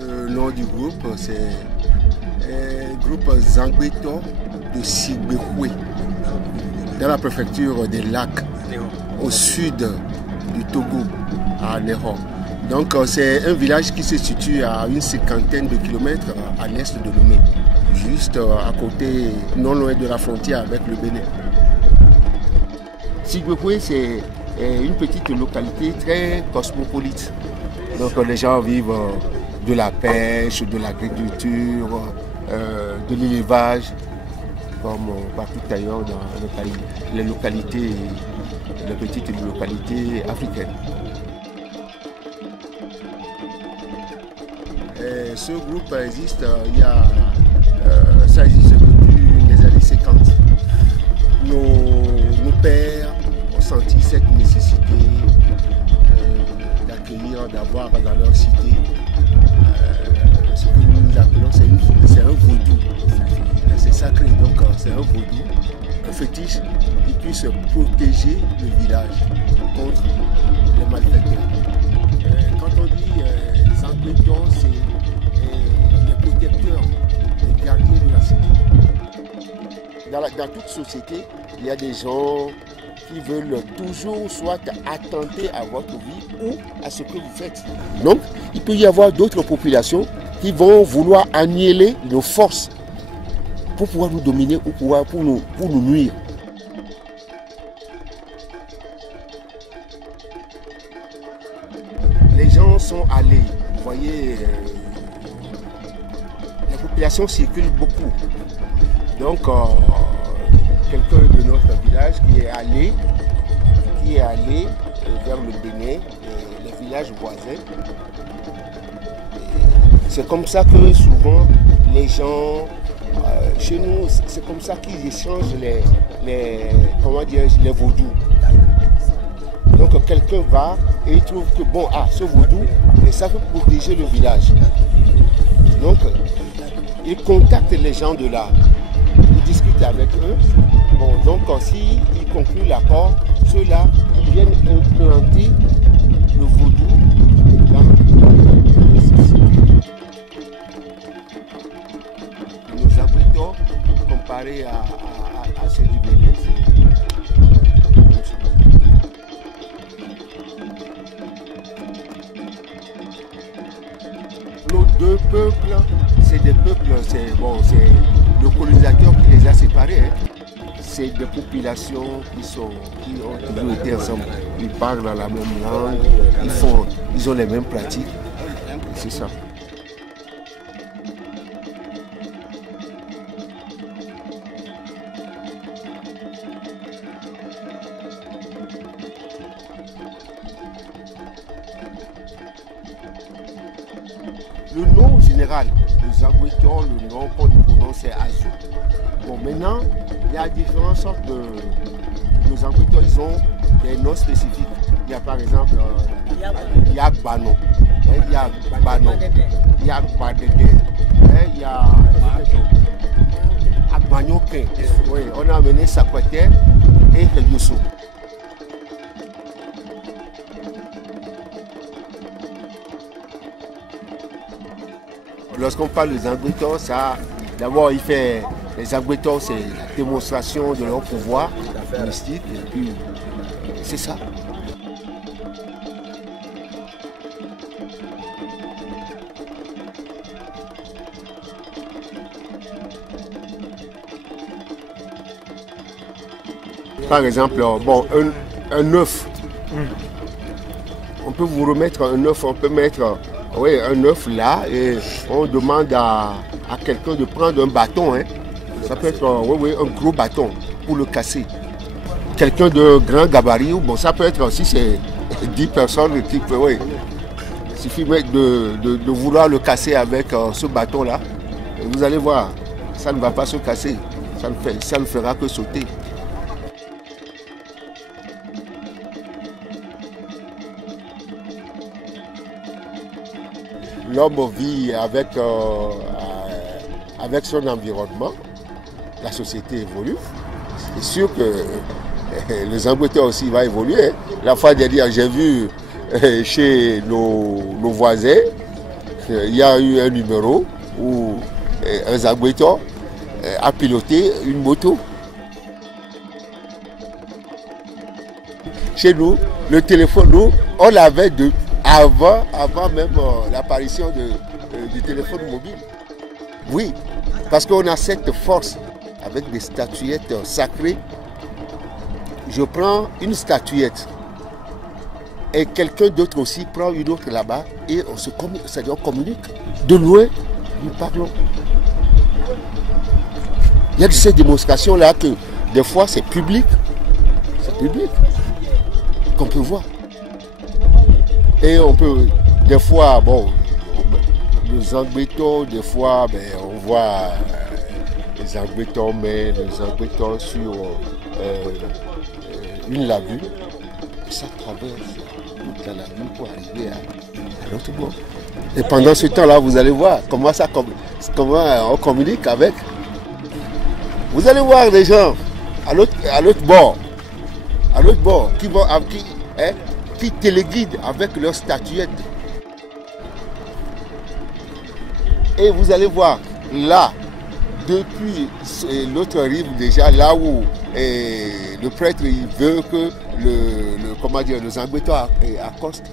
Le nom du groupe, c'est le groupe Zangbeto de Sigbekwe, dans la préfecture des Lacs, au sud du Togo, à Ného. Donc c'est un village qui se situe à une cinquantaine de kilomètres à l'est de Lomé, juste à côté, non loin de la frontière avec le Bénin. Sigbekwe, c'est une petite localité très cosmopolite. Donc les gens vivent de la pêche, de l'agriculture, de l'élevage, comme partout ailleurs dans les localités, les petites localités africaines. Et ce groupe existe, ça existe depuis les années 50. Nos pères ont senti cette nécessité d'accueillir, d'avoir dans leur cité ce que nous appelons, c'est un vaudou. C'est sacré, donc c'est un vaudou, un fétiche qui puisse protéger le village contre les malfaiteurs. Quand on dit les Zangbeto, c'est les protecteurs, les gardiens de la cité. Dans toute société, il y a des gens qui veulent toujours soit attenter à votre vie ou à ce que vous faites. Donc, il peut y avoir d'autres populations qui vont vouloir annihiler nos forces pour pouvoir nous dominer ou pour nous nuire. Les gens sont allés, vous voyez, la population circule beaucoup. Donc, quelqu'un de notre village qui est allé vers le Bénin, les villages voisins. C'est comme ça que souvent les gens, chez nous, c'est comme ça qu'ils échangent les vaudous. Donc quelqu'un va et il trouve que bon, ce vaudou, ça peut protéger le village. Donc il contacte les gens de là, il discute avec eux. Bon, donc s'ils concluent l'accord, ceux-là, ils viennent implanter le vaudou dans les sociétés. Nos Zangbeto, comparé à ceux du Bénin, nos deux peuples, c'est des peuples, c'est le colonisateur qui les a séparés. C'est des populations qui ont toujours été ensemble. Ils parlent dans la même langue, ils ont les mêmes pratiques. C'est ça. Le nom général de Zangbeto, le nom qu'on prononce, c'est Azou. Bon, maintenant, il y a différentes sortes de Zangbeto, ils ont des noms spécifiques. Il y a par exemple Yagbano, Yagbano, Yagbadede, il y a Agbanyoke. Oui, on a amené Sakwete et Yosso. Lorsqu'on parle de Zangbeto, ça, d'abord, les Zangbeto, c'est la démonstration de leur pouvoir mystique, et puis c'est ça. Par exemple, bon, un œuf. On peut vous remettre un œuf, on peut mettre un œuf là et on demande à quelqu'un de prendre un bâton. Ça peut être un gros bâton pour le casser. Quelqu'un de grand gabarit, bon, ça peut être aussi c'est 10 personnes qui peuvent. Il suffit de vouloir le casser avec ce bâton-là. Vous allez voir, ça ne va pas se casser. Ça ne fera que sauter. L'homme vit avec son environnement, la société évolue. C'est sûr que le Zangbeto aussi va évoluer. La fois dernière, j'ai vu chez nos voisins il y a eu un numéro où un Zangbeto a piloté une moto. Chez nous, le téléphone, nous, on l'avait avant même l'apparition du téléphone mobile. Oui, parce qu'on a cette force avec des statuettes sacrées. Je prends une statuette et quelqu'un d'autre aussi prend une autre là-bas et on communique. De loin, nous parlons. Il y a de ces démonstrations-là que des fois c'est public. C'est public qu'on peut voir. Et on peut, des fois, bon, le Zangbeto, des fois, ben, on voit les Zangbeto, mais les Zangbeto sur une lagune. Ça traverse toute la lagune pour arriver à l'autre bord. Et pendant ce temps-là, vous allez voir comment on communique avec. Vous allez voir les gens à l'autre bord, qui téléguident avec leurs statuettes. Et vous allez voir là, depuis l'autre rive déjà, là où le prêtre il veut que le Zangbeto accoste.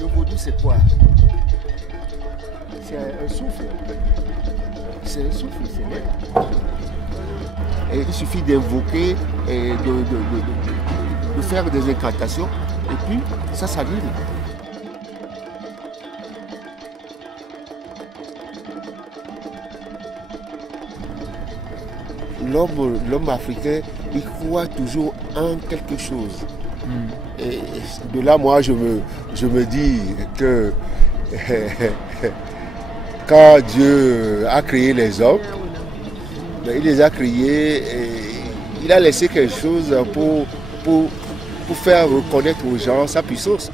Le vaudou, c'est quoi? C'est un souffle. C'est un souffle, c'est l'air. Et il suffit d'invoquer et de faire des incantations et puis ça s'annule. L'homme africain, il croit toujours en quelque chose. Et de là, moi, je me dis que quand Dieu a créé les hommes, il les a créés et il a laissé quelque chose pour faire reconnaître aux gens sa puissance.